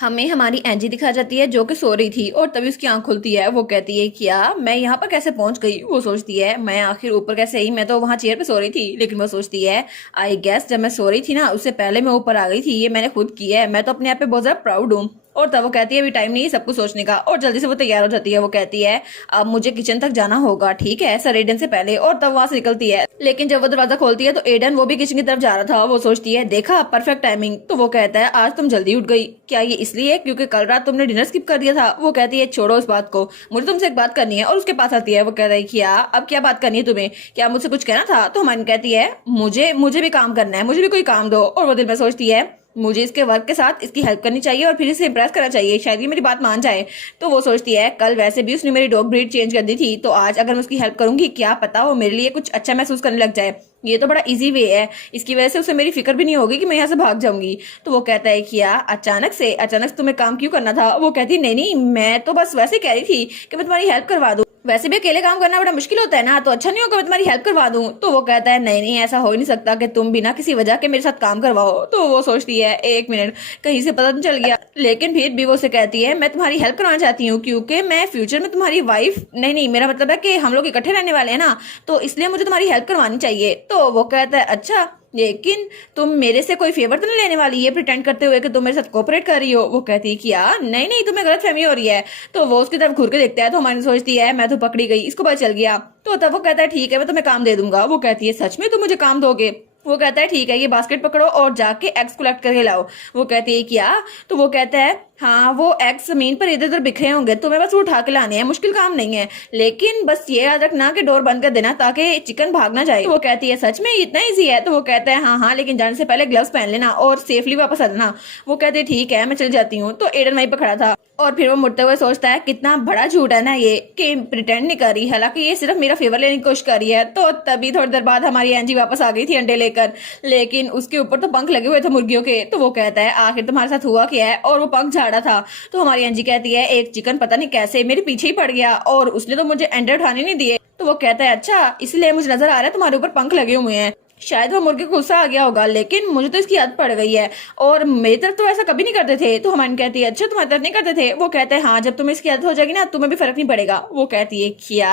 हमें हमारी एंजी दिखा जाती है जो कि सो रही थी और तभी उसकी आंख खुलती है। वो कहती है क्या मैं यहाँ पर कैसे पहुंच गई। वो सोचती है मैं आखिर ऊपर कैसे आई, मैं तो वहां चेयर पे सो रही थी। लेकिन वो सोचती है आई गेस जब मैं सो रही थी ना उससे पहले मैं ऊपर आ गई थी, ये मैंने खुद की है, मैं तो अपने आप पे बहुत ज्यादा प्राउड हूँ। और तब वो कहती है अभी टाइम नहीं है सब कुछ सोचने का, और जल्दी से वो तैयार हो जाती है। वो कहती है अब मुझे किचन तक जाना होगा, ठीक है सर एडन से पहले, और तब वहां से निकलती है। लेकिन जब वो दरवाजा खोलती है तो एडन वो भी किचन की तरफ जा रहा था। वो सोचती है देखा परफेक्ट टाइमिंग। तो वो कहता है आज तुम जल्दी उठ गई, क्या ये इसलिए क्योंकि कल रात तुमने डिनर स्किप कर दिया था। वो कहती है छोड़ो इस बात को, मुझे तुमसे एक बात करनी है। और उसके पास आती है। वो कहता है क्या अब क्या बात करनी है तुम्हें, क्या मुझसे कुछ कहना था। तो हमारी कहती है मुझे मुझे भी काम करना है, मुझे भी कोई काम दो। और वो दिल में सोचती है मुझे इसके वर्क के साथ इसकी हेल्प करनी चाहिए और फिर इसे इम्प्रेस करना चाहिए, शायद ये मेरी बात मान जाए। तो वो सोचती है कल वैसे भी उसने मेरी डॉग ब्रीड चेंज कर दी थी, तो आज अगर मैं उसकी हेल्प करूंगी क्या पता वो मेरे लिए कुछ अच्छा महसूस करने लग जाए। ये तो बड़ा इजी वे है, इसकी वजह से उसे मेरी फिक्र भी नहीं होगी कि मैं यहाँ से भाग जाऊंगी। तो वो कहता है क्या अचानक तुम्हें काम क्यों करना था। वो कहती नहीं नहीं मैं तो बस वैसे कह रही थी कि मैं तुम्हारी हेल्प करवा दूं, वैसे भी अकेले काम करना बड़ा मुश्किल होता है ना, तो अच्छा नहीं होगा मैं तुम्हारी हेल्प करवा दूं। तो वो कहता है नहीं नहीं ऐसा हो ही नहीं सकता कि तुम बिना किसी वजह के मेरे साथ काम करवाओ। तो वो सोचती है एक मिनट कहीं से पता नहीं चल गया, लेकिन फिर भी वो से कहती है मैं तुम्हारी हेल्प करवाना चाहती हूँ क्योंकि मैं फ्यूचर में तुम्हारी वाइफ नहीं नहीं मेरा मतलब है कि हम लोग इकट्ठे रहने वाले हैं ना, तो इसलिए मुझे तुम्हारी हेल्प करवानी चाहिए। तो वो कहता है अच्छा लेकिन तुम मेरे से कोई फेवर तो नहीं लेने वाली, ये प्रिटेंड करते हुए कि तुम मेरे साथ कोऑपरेट कर रही हो। वो कहती है कि यार नहीं नहीं तुम्हें गलत फहमी हो रही है। तो वो उसकी तरफ घूर के देखता है तो हमारी सोचती है मैं तो पकड़ी गई, इसको पता चल गया। तो तब वो कहता है ठीक है मैं तुम्हें काम दे दूंगा। वो कहती है सच में तुम मुझे काम दोगे। वो कहता है ठीक है ये बास्केट पकड़ो और जाके एग्स कलेक्ट करके लाओ। वो कहती है क्या। तो वो कहता है हाँ वो एग्स जमीन पर इधर उधर बिखरे होंगे, तुम्हें बस वो उठा के लाने हैं, मुश्किल काम नहीं है, लेकिन बस ये याद रखना कि डोर बंद कर देना ताकि चिकन भाग ना जाए। तो वो कहती है सच में इतना इजी है। तो वो कहता है हाँ हाँ लेकिन जाने से पहले ग्लव्स पहन लेना और सेफली वापस आ जाना। वो कहते हैं ठीक है मैं चल जाती हूँ। तो एडन वहीं पर खड़ा था और फिर वो मुड़ते हुए सोचता है कितना बड़ा झूठ है ना ये कि प्रिटेंड नहीं कर रही, हालांकि ये सिर्फ मेरा फेवर लेने की कोशिश कर रही है। तो तभी थोड़ी देर बाद हमारी एंजी वापस आ गई थी अंडे लेकर, लेकिन उसके ऊपर तो पंख लगे हुए थे मुर्गियों के। तो वो कहता है आखिर तुम्हारे साथ हुआ क्या है, और वो पंख झाड़ा था। तो हमारी एंजी कहती है एक चिकन पता नहीं कैसे मेरे पीछे ही पड़ गया और उसने तो मुझे अंडे उठाने नहीं दिए। तो वो कहता है अच्छा इसलिए मुझे नजर आ रहा है तुम्हारे ऊपर पंख लगे हुए हैं, शायद वो मुर्गे को गुस्सा आ गया होगा, लेकिन मुझे तो इसकी आदत पड़ गई है और मेरी तरफ तो ऐसा कभी नहीं करते थे। तो हमारी कहती है अच्छा तुम्हारी तरफ नहीं करते थे। वो कहते हैं हाँ जब तुम्हें इसकी आदत हो जाएगी ना तुम्हें भी फर्क नहीं पड़ेगा। वो कहती है क्या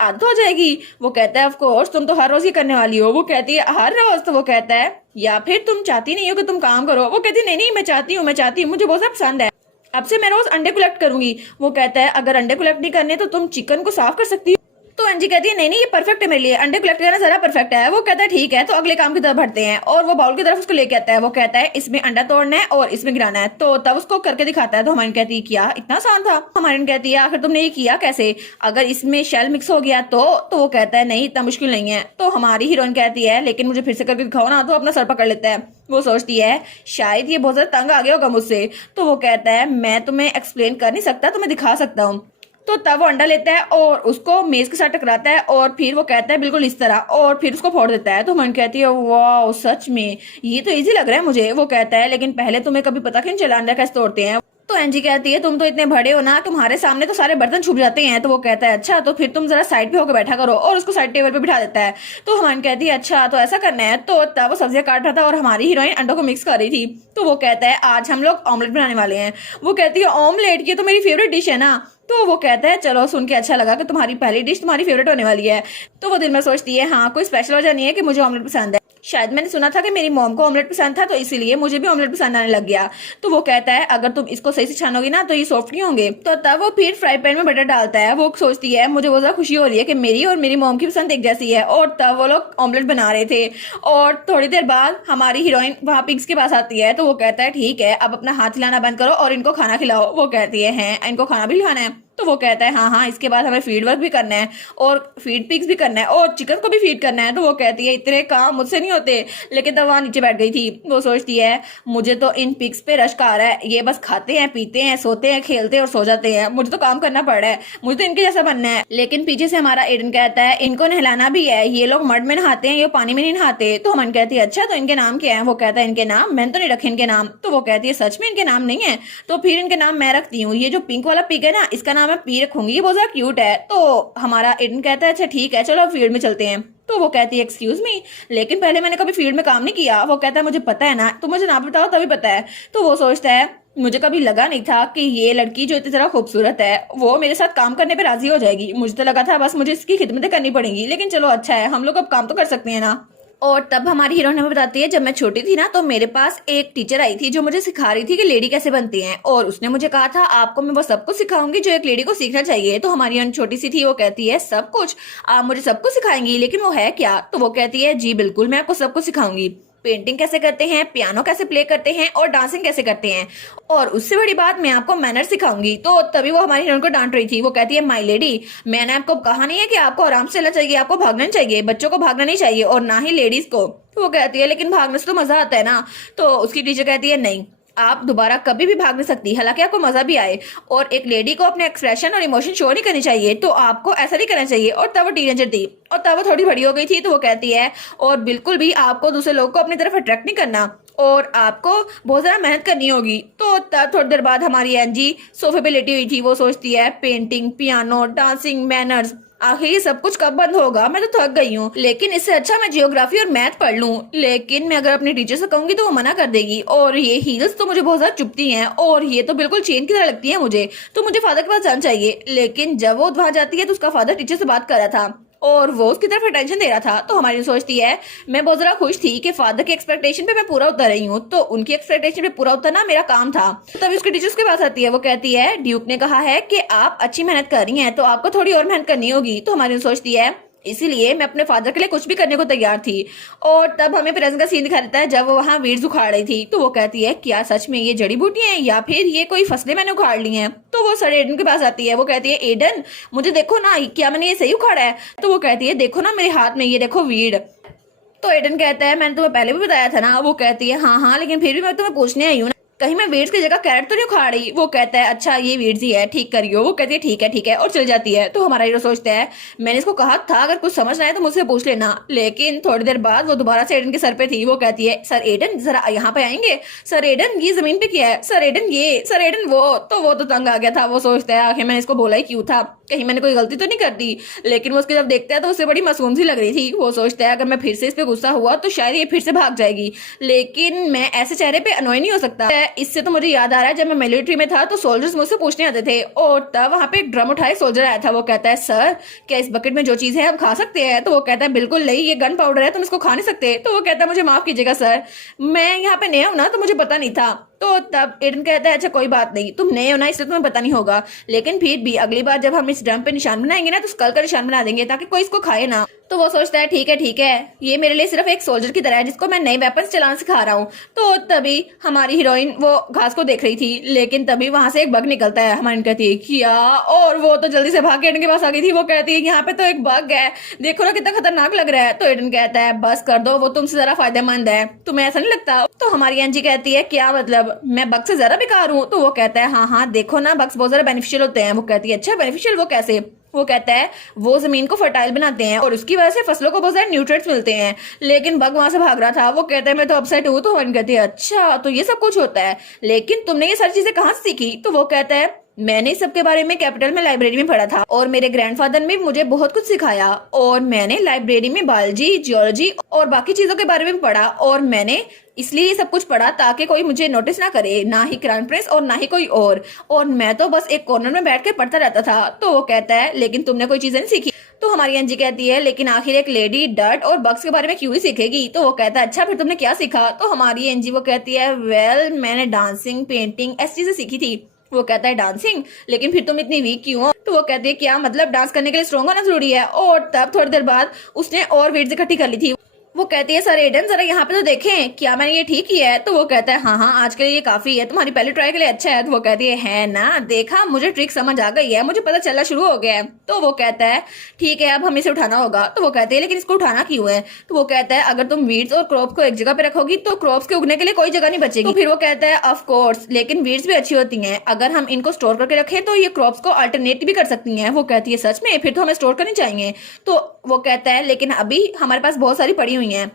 आदत हो जाएगी। वो कहता है ऑफ कोर्स तुम तो हर रोज ही करने वाली हो। वो कहती है हर रोज। तो वो कहता है या फिर तुम चाहती नहीं हो कि तुम काम करो। वो कहती है नहीं नहीं मैं चाहती हूँ मुझे बहुत ज्यादा पसंद है, अब से मैं रोज अंडे कलेक्ट करूंगी। वो कहता है अगर अंडे कलेक्ट नहीं करने तो तुम चिकन को साफ कर सकती हो। तो एंजी कहती है नहीं नहीं ये परफेक्ट है मेरे लिए, अंडे कलेक्ट करना जरा परफेक्ट है। वो कहता है ठीक है तो अगले काम की तरफ बढ़ते हैं, और वो बाउल की तरफ उसको लेके आता है। वो कहता है इसमें अंडा तोड़ना है और इसमें गिराना है। तो तब उसको करके दिखाता है। तो हमारी कहती है क्या इतना आसान था। हमारी कहती है आखिर तुमने ये किया कैसे, अगर इसमें शेल मिक्स हो गया तो वो कहता है नहीं इतना मुश्किल नहीं है। तो हमारी हीरोइन कहती है लेकिन मुझे फिर से करके दिखाओ ना। तो अपना सर पकड़ लेता है। वो सोचती है शायद ये बहुत ज्यादा तंग आ गया होगा मुझसे। तो वो कहता है मैं तुम्हें एक्सप्लेन कर नहीं सकता, तुम्हें दिखा सकता हूँ। तो तब वो अंडा लेता है और उसको मेज के साथ टकराता है और फिर वो कहता है बिल्कुल इस तरह, और फिर उसको फोड़ देता है। तो मन कहती है वाह सच में ये तो इजी लग रहा है मुझे। वो कहता है लेकिन पहले तुम्हें कभी पता क्यों चला अंडा कैसे तोड़ते हैं। तो एंजी कहती है तुम तो इतने बड़े हो ना, तुम्हारे सामने तो सारे बर्तन छुप जाते हैं। तो वो कहता है अच्छा तो फिर तुम जरा साइड पे होकर बैठा करो, और उसको साइड टेबल पे बिठा देता है। तो हमारी कहती है अच्छा तो ऐसा करना है। तो तब वो सब्जियां काट रहा था और हमारी हीरोइन अंडों को मिक्स कर रही थी। तो वो कहता है आज हम लोग ऑमलेट बनाने वाले हैं। वो कहती है ऑमलेट ये तो मेरी फेवरेट डिश है ना। तो वो कहता है चलो सुन के अच्छा लगा कि तुम्हारी पहली डिश तुम्हारी फेवरेट होने वाली है। तो वो दिल में सोचती है हाँ कोई स्पेशल वजह नहीं है कि मुझे ऑमलेट पसंद है, शायद मैंने सुना था कि मेरी मॉम को ऑमलेट पसंद था तो इसीलिए मुझे भी ऑमलेट पसंद आने लग गया। तो वो कहता है अगर तुम इसको सही से छानोगी ना तो ये सॉफ्ट नहीं होंगे। तो तब वो फिर फ्राई पैन में बटर डालता है। वो सोचती है मुझे बहुत ज्यादा खुशी हो रही है कि मेरी और मेरी मॉम की पसंद एक जैसी है। और तब वो लोग ऑमलेट बना रहे थे और थोड़ी देर बाद हमारी हीरोइन वहां पिग्स के पास आती है। तो वो कहता है ठीक है अब अपना हाथ हिलाना बंद करो और इनको खाना खिलाओ। वो कहती है इनको खाना भी खिलाना है। तो वो कहता है हाँ हाँ इसके बाद हमें फीड वर्क भी करना है और फीड पिग्स भी करना है और चिकन को भी फीड करना है। तो वो कहती है इतने काम मुझसे नहीं होते, लेकिन तब वहां नीचे बैठ गई थी। वो सोचती है मुझे तो इन पिग्स पे रश्क आ रहा है, ये बस खाते हैं पीते हैं सोते हैं खेलते हैं और सो जाते हैं, मुझे तो काम करना पड़ रहा है, मुझे तो इनके जैसा बनना है। लेकिन पीछे से हमारा एडन कहता है इनको नहलाना भी है, ये लोग मड में नहाते हैं ये पानी में नहीं नहाते। तो हमन कहती है अच्छा तो इनके नाम क्या है। वो कहता है इनके नाम मैंने तो नहीं रखे इनके नाम। तो वो कहती है सच में इनके नाम नहीं है, तो फिर इनके नाम मैं रखती हूँ, ये जो पिंक वाला पिग है ना इसका नाम मैं पी रखूंगी, बहुत ज्यादा क्यूट है। तो हमारा एडन कहता है अच्छा ठीक है चलो फील्ड में चलते हैं। तो वो कहती है एक्सक्यूज मी लेकिन पहले मैंने कभी फील्ड में काम नहीं किया। वो कहता है मुझे पता है ना, तुम मुझे ना बताओ तभी पता है। तो वो सोचता है मुझे कभी लगा नहीं था कि ये लड़की जो इतनी तरह खूबसूरत है वो मेरे साथ काम करने पे राजी हो जाएगी। मुझे तो लगा था बस मुझे इसकी खिदमतें करनी पड़ेंगी, लेकिन चलो अच्छा है, हम लोग अब काम तो कर सकते हैं ना। और तब हमारी हीरोइन हमें बताती है, जब मैं छोटी थी ना तो मेरे पास एक टीचर आई थी जो मुझे सिखा रही थी कि लेडी कैसे बनती है, और उसने मुझे कहा था आपको मैं वो सब कुछ सिखाऊंगी जो एक लेडी को सीखना चाहिए। तो हमारी हीरोइन छोटी सी थी, वो कहती है सब कुछ? आप मुझे सब कुछ सिखाएंगी, लेकिन वो है क्या? तो वो कहती है जी बिल्कुल, मैं आपको सब कुछ सिखाऊंगी। पेंटिंग कैसे करते हैं, पियानो कैसे प्ले करते हैं और डांसिंग कैसे करते हैं, और उससे बड़ी बात मैं आपको मैनर सिखाऊंगी। तो तभी वो हमारी हीरोइन को डांट रही थी। वो कहती है माय लेडी, मैंने आपको कहा नहीं है कि आपको आराम से चलना चाहिए, आपको भागना नहीं चाहिए, बच्चों को भागना नहीं चाहिए और ना ही लेडीज को। तो वो कहती है लेकिन भागने से तो मजा आता है ना। तो उसकी टीचर कहती है नहीं, आप दोबारा कभी भी भाग नहीं सकती, हालांकि आपको मजा भी आए, और एक लेडी को अपने एक्सप्रेशन और इमोशन शो नहीं करनी चाहिए, तो आपको ऐसा नहीं करना चाहिए। और तब वो टीनेजर थी और तब वो थोड़ी बड़ी हो गई थी। तो वो कहती है और बिल्कुल भी आपको दूसरे लोगों को अपनी तरफ अट्रैक्ट नहीं करना और आपको बहुत ज्यादा मेहनत करनी होगी। तो तब थोड़ी देर बाद हमारी एंजी सोफे पे लेटी हुई थी। वो सोचती है पेंटिंग, पियानो, डांसिंग, मैनर्स, आखिर ये सब कुछ कब बंद होगा, मैं तो थक गई हूँ। लेकिन इससे अच्छा मैं जियोग्राफी और मैथ पढ़ लूँ। लेकिन मैं अगर अपनी टीचर से कहूंगी तो वो मना कर देगी, और ये हील्स तो मुझे बहुत ज्यादा चुभती हैं और ये तो बिल्कुल चेन की तरह लगती है मुझे, तो मुझे फादर के पास जाना चाहिए। लेकिन जब वो वहां जाती है तो उसका फादर टीचर से बात कर रहा था और वो उसकी तरफ अटेंशन दे रहा था। तो हमारी सोचती है मैं बहुत ज्यादा खुश थी कि फादर की एक्सपेक्टेशन पे मैं पूरा उतर रही हूँ, तो उनकी एक्सपेक्टेशन पे पूरा उतरना मेरा काम था। तो तभी उसकी टीचर उसके पास आती है। वो कहती है ड्यूक ने कहा है कि आप अच्छी मेहनत कर रही हैं तो आपको थोड़ी और मेहनत करनी होगी। तो हमारी सोचती है इसीलिए मैं अपने फादर के लिए कुछ भी करने को तैयार थी। और तब हमें प्रेजेंट का सीन दिखा देता है जब वो वहां वीड्स उखाड़ रही थी। तो वो कहती है क्या सच में ये जड़ी बूटी हैं या फिर ये कोई फसलें मैंने उखाड़ ली हैं? तो वो सर एडन के पास आती है। वो कहती है एडन मुझे देखो ना, क्या मैंने ये सही उखाड़ा है? तो वो कहती है देखो ना मेरे हाथ में, ये देखो वीड। तो एडन कहता है मैंने तुम्हें पहले भी बताया था ना। वो कहती है हाँ हाँ, लेकिन फिर भी मैं तुम्हें पूछने आई हूँ, कहीं मैं वीड्स की जगह कैरेट तो नहीं उखाड़ रही। वो कहता है अच्छा ये वीड्स ही है, ठीक करियो। वो कहती है ठीक है और चल जाती है। तो हमारा हीरो सोचता है मैंने इसको कहा था अगर कुछ समझ ना आए तो मुझसे पूछ लेना। लेकिन थोड़ी देर बाद वो दोबारा से एडन के सर पे थी। वो कहती है सर एडन जरा यहाँ पे आएंगे, सर एडन ये जमीन पे क्या है, सर एडन ये, सर एडन वो। तो वो तो तंग आ गया था। वो सोचता है आखिर मैंने इसको बोला ही क्यों था, कहीं मैंने कोई गलती तो नहीं कर दी। लेकिन वो उसके जब देखता है तो उसे बड़ी मासूम सी लग रही थी। वो सोचता है अगर मैं फिर से इस पे गुस्सा हुआ तो शायद ये फिर से भाग जाएगी, लेकिन मैं ऐसे चेहरे पे अनोय नहीं हो सकता। इससे तो मुझे याद आ रहा है जब मैं मिलिट्री में था तो सोल्जर्स मुझसे पूछने आते थे और तब वहां पे एक ड्रम उठाए सोल्जर आया था। वो कहता है सर क्या इस बकेट में जो चीज है आप खा सकते हैं? तो वो कहता है बिल्कुल नहीं, ये गन पाउडर है, तुम इसको खा नहीं सकते। तो वो कहता है मुझे माफ कीजिएगा सर, मैं यहाँ पे नया हूं ना तो मुझे पता नहीं था। तो तब एडन कहता है अच्छा कोई बात नहीं, तुम नए हो ना इसलिए तुम्हें पता नहीं होगा, लेकिन फिर भी अगली बार जब हम इस ड्रम पे निशान बनाएंगे ना तो स्कल का निशान बना देंगे ताकि कोई इसको खाए ना। तो वो सोचता है ठीक है, ये मेरे लिए सिर्फ एक सोल्जर की तरह है जिसको मैं नए वेपन्स चलाना सिखा रहा हूँ। तो तभी हमारी हीरोइन वो घास को देख रही थी, लेकिन तभी वहां से एक बग निकलता है। हमारी कहती है क्या, और वो तो जल्दी से भाग के एडन के पास आ गई थी। वो कहती है यहाँ पे तो एक बग है, देखो ना कितना खतरनाक लग रहा है। तो एडन कहता है बस कर दो, वो तुमसे जरा फायदेमंद है, तुम्हें ऐसा नहीं लगता? तो हमारी एंजी कहती है क्या मतलब, मैं बग से ज्यादा बेकार हूँ? तो वो कहता है हाँ देखो ना बग्स बहुत ज्यादा बेनिफिशियल होते हैं। वो कहती है अच्छा बेनिफिशियल, वो कैसे? वो कहता है वो जमीन को फर्टाइल बनाते हैं और उसकी वजह से फसलों को बहुत ज्यादा न्यूट्रिएंट्स मिलते हैं। लेकिन बग वहां से भाग रहा था। वो कहता है मैं तो अपसेट हूँ। तो वन कहती है अच्छा तो ये सब कुछ होता है, लेकिन तुमने ये सारी चीजें कहाँ से सीखी? तो वो कहता है मैंने इस सब के बारे में कैपिटल में लाइब्रेरी में पढ़ा था और मेरे ग्रैंडफादर ने मुझे बहुत कुछ सिखाया, और मैंने लाइब्रेरी में बायोलॉजी, जियोलॉजी और बाकी चीजों के बारे में पढ़ा, और मैंने इसलिए ये सब कुछ पढ़ा ताकि कोई मुझे नोटिस ना करे, ना ही क्राउन प्रिंस और ना ही कोई और मैं तो बस एक कॉर्नर में बैठ के पढ़ता रहता था। तो वो कहता है लेकिन तुमने कोई चीजें नहीं सीखी। तो हमारी एंजी कहती है लेकिन आखिर एक लेडी डर्ट और बग्स के बारे में क्यों ही सीखेगी? तो वो कहता है अच्छा फिर तुमने क्या सीखा? तो हमारी एंजी वो कहती है वेल मैंने डांसिंग, पेंटिंग ऐसी चीजें सीखी थी। वो कहता है डांसिंग, लेकिन फिर तुम इतनी वीक क्यों हो? तो वो कहती है क्या मतलब डांस करने के लिए स्ट्रॉन्ग होना जरूरी है? और तब थोड़ी देर बाद उसने और वेट्स इकट्ठी कर ली थी। वो कहती है सर एडन जरा यहाँ पे तो देखें क्या मैंने ये ठीक किया है? तो वो कहता है हाँ आज के लिए ये काफी है, तुम्हारी पहली ट्राई के लिए अच्छा है। तो वो कहती है ना, देखा मुझे ट्रिक समझ आ गई है, मुझे पता चलना शुरू हो गया है। तो वो कहता है ठीक है अब हमें इसे उठाना होगा। तो वो कहते हैं लेकिन इसको उठाना क्यों है? तो वो कहता है अगर तुम वीड्स और क्रॉप को एक जगह पे रखोगी तो क्रॉप्स के उगने के लिए कोई जगह नहीं बचेगी। तो फिर वो कहता है ऑफ कोर्स, लेकिन वीड्स भी अच्छी होती हैं, अगर हम इनको स्टोर करके रखें तो ये क्रॉप्स को अल्टरनेट भी कर सकती हैं। वो कहती है सच में? फिर तो हमें स्टोर करनी चाहिए। तो वो कहता है लेकिन अभी हमारे पास बहुत सारी पड़ी हुई हैं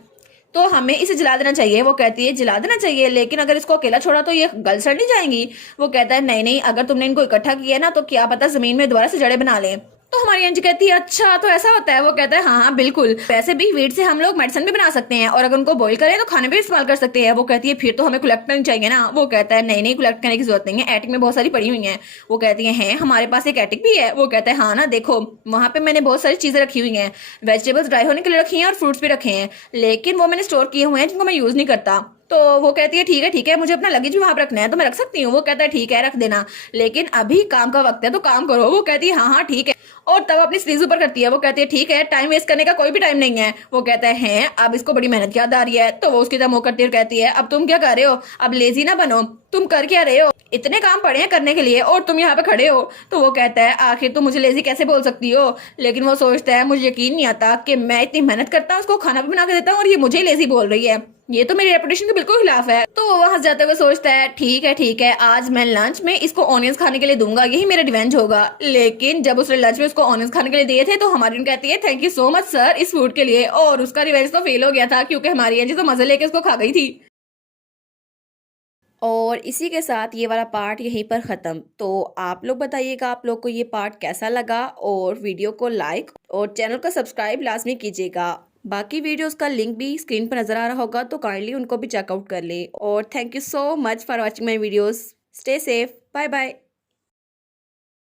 तो हमें इसे जला देना चाहिए। वो कहती है जला देना चाहिए, लेकिन अगर इसको अकेला छोड़ा तो ये गल सड़ नहीं जाएंगी? वो कहता है नहीं अगर तुमने इनको इकट्ठा किया ना तो क्या पता जमीन में दोबारा से जड़ें बना लें। तो हमारी एंजी कहती है अच्छा तो ऐसा होता है। वो कहता है हाँ हाँ बिल्कुल, वैसे भी वीट से हम लोग मेडिसिन भी बना सकते हैं और अगर उनको बॉईल करें तो खाने में भी इस्तेमाल कर सकते हैं। वो कहती है फिर तो हमें कलेक्ट करनी चाहिए ना। वो कहता है नहीं नहीं, कलेक्ट करने की जरूरत नहीं है, एटिक में बहुत सारी पड़ी हुई हैं। वो कहती है हमारे पास एक एटिक भी है। वो कहता है हाँ ना, देखो वहां पे मैंने बहुत सारी चीजें रखी हुई हैं, वेजिटेबल्स ड्राई होने के लिए रखी हैं और फ्रूट्स भी रखे हैं, लेकिन वो मैंने स्टोर किए हुए हैं जिनको मैं यूज नहीं करता। तो वो कहती है ठीक है, मुझे अपना लगेज भी वहां पर रखना है तो मैं रख सकती हूँ। वो कहता है ठीक है रख देना, लेकिन अभी काम का वक्त है तो काम करो। वो कहती है हाँ हाँ ठीक है, और तब अपनी स्लीव्स ऊपर करती है। वो कहती है ठीक है, टाइम वेस्ट करने का कोई भी टाइम नहीं है। वो कहता है अब इसको बड़ी मेहनत याद आ रही है। तो वो उसकी तरह मुंह करती है और कहती है अब तुम क्या कर रहे हो, अब लेजी ना बनो, तुम कर क्या रहे हो, इतने काम पड़े हैं करने के लिए और तुम यहाँ पे खड़े हो। तो वो कहता है आखिर तुम मुझे लेजी कैसे बोल सकती हो, लेकिन वो सोचता है मुझे यकीन नहीं आता कि मैं इतनी मेहनत करता हूँ, उसको खाना भी बना के देता हूँ और ये मुझे लेजी बोल रही है, ये तो मेरी रेपुटेशन के बिल्कुल खिलाफ है। तो वो वहां जाते हुए सोचता है ठीक है, आज मैं लंच में इसको ऑनियंस खाने के लिए दूंगा, यही मेरा रिवेंज होगा। लेकिन जब उसने लंच में उसको ऑनियंस खाने के लिए दिए थे तो हमारी कहती है thank you so much sir इस फूड के लिए, और उसका रिवेंज तो फेल हो गया था क्योंकि हमारी एंजी तो मजे लेके उसको खा गई थी। और इसी के साथ ये वाला पार्ट यहीं पर ख़त्म। तो आप लोग बताइएगा आप लोग को ये पार्ट कैसा लगा, और वीडियो को लाइक और चैनल को सब्सक्राइब लाजमी कीजिएगा। बाकी वीडियोस का लिंक भी स्क्रीन पर नज़र आ रहा होगा तो काइंडली उनको भी चेकआउट कर ले। और thank you so much for watching my videos. Stay safe, bye bye.